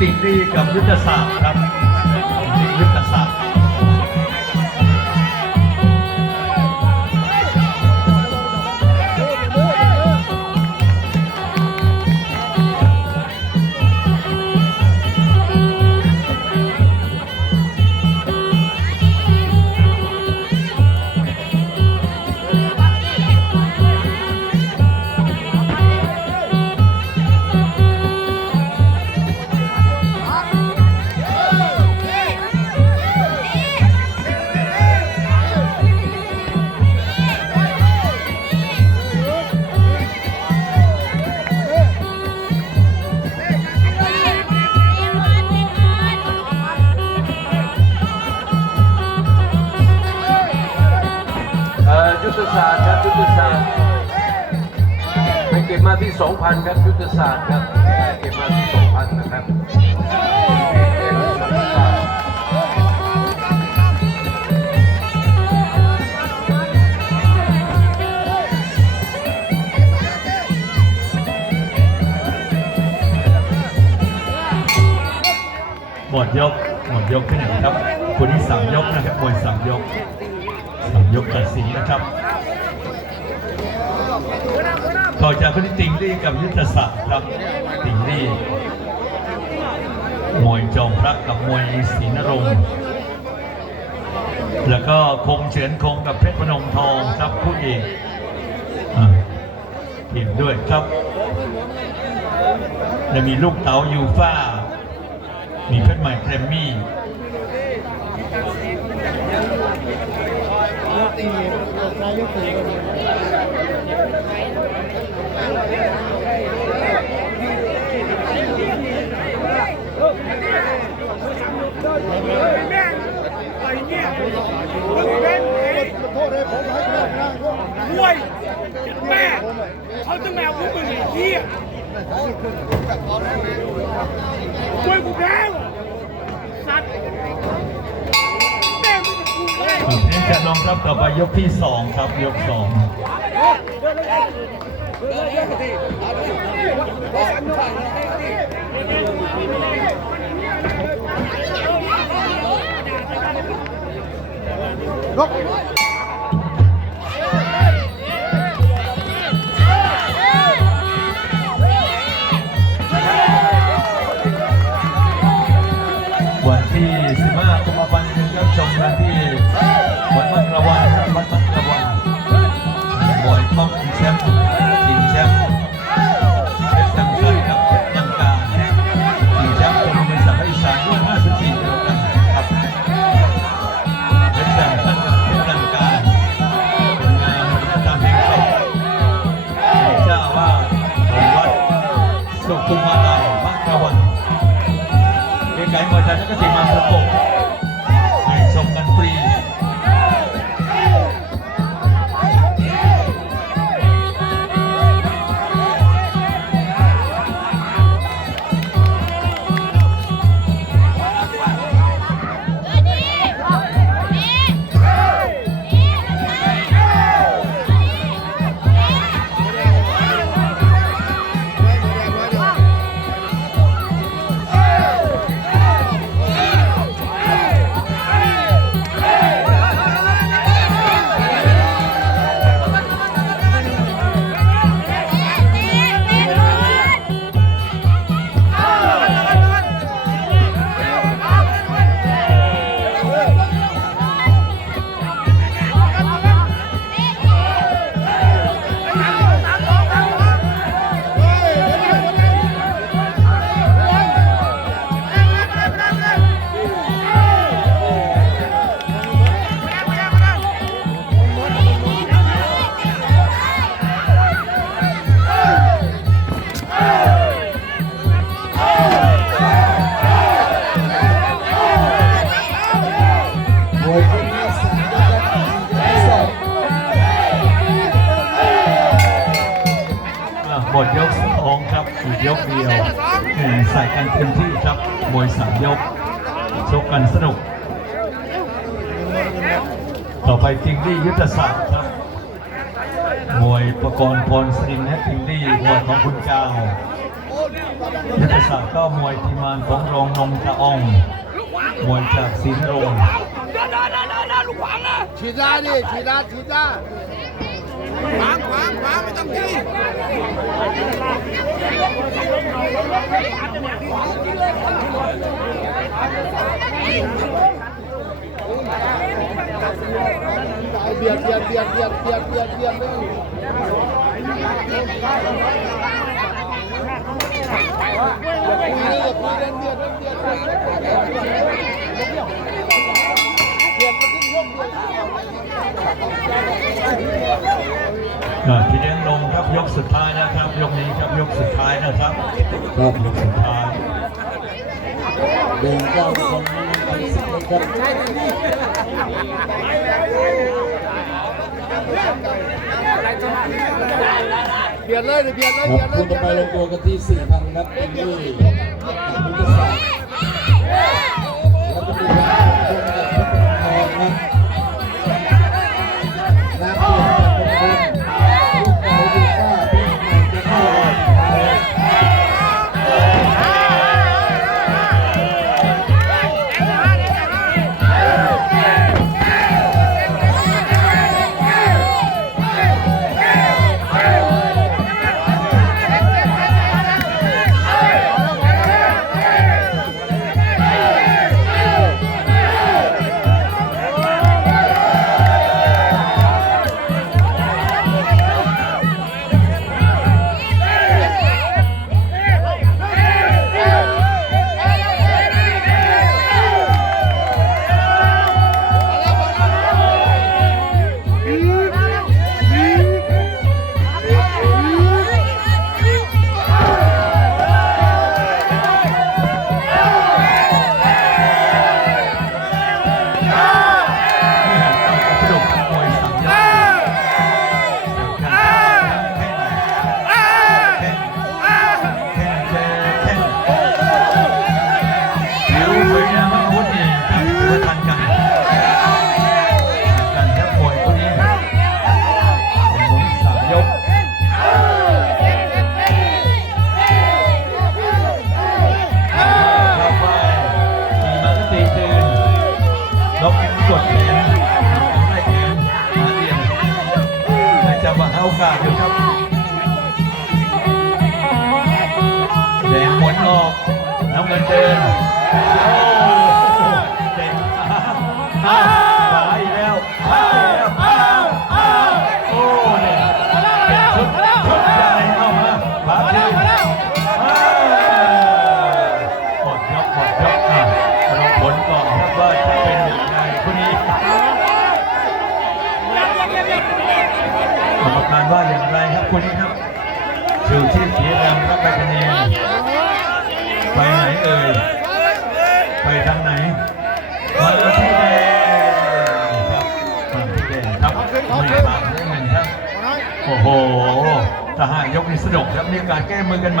ติดีกับยุทธศาสตร์ครับ ทธศาสตร์ครับยุทธศาสตร์ให้เก็บมาที่ 2,000 ครับยุทธศาสตร์ครับเก็บมาที่ 2,000 นะครับหมดยกหมดยกที่หนครับคนที่สามยกนะครับมวยสามยกสามยกตัดสินนะครับ ต่อจากคนที่ติงลี่กับยุทธศาสตร์ครับติงลี่มวยจอมพระกับมวยศรีนรงค์แล้วก็คงเฉินคงกับเพชรพนมทองครับผู้เอกอ่าทีมด้วยครับและมีลูกเต๋ายูฟ่า มีเพชรใหม่แกรมมี่ ห่วยแม่เขาจะแมวพวกมึงไอ้เหี้ยช่วยกูแพ้วสัตว์แม่งมึงจะกูเลยอะเพชรจะลงครับต่อไปยกที่สองครับยกสองวัน ดยกสองครับอีกยกเดียวใส่กันเต็มที่ครับมวยสามยกชกกันสนุก ต่อไปทิงดี้ยุทธศาสตร์ครับมวยประกรณ์พรสรินและทิงดี้มวยของคุณเจ้ายุทธศาสตร์ก็มวยทีมานของรองนงตะอองมวยจากศรีนรงค์ฉีดได้ดิฉีดได้ฉีดได้ วางขวางขวางไม่ต้องยิงเบียดเบียดเบียดเบียดเบียดเบียดเบียดเลยคุยเลยคุยเล่นเบียดเล่นเบียดเบียดเบียดเบียดเบียดเบียดมาที่ยกเบียด อ่าทีเลี้ยงลงครับยกสุดท้ายนะครับ ยกนี้ครับยกสุดท้ายนะครับครับยกสุดท้ายเดินเก้าคนไม่มีการสิเลยครับเบียดเลยเบียดเลยครับคุณจะไปลงตัวกันที่4,000ครับเป็นที่พุทธศาสตร์ โอกาสอยู่ครับแดงหมุนออกน้ำเงินเดิน ชูชีพสีแดงครับไปคะแนนไปไหนเอ่ย ไปทางไหนมาที่แดงครับมาที่แดงครับไม่ผ่านได้เงินครับ โอ้โหทหารยกนิสดกครับมีการแก้มือกันใหม่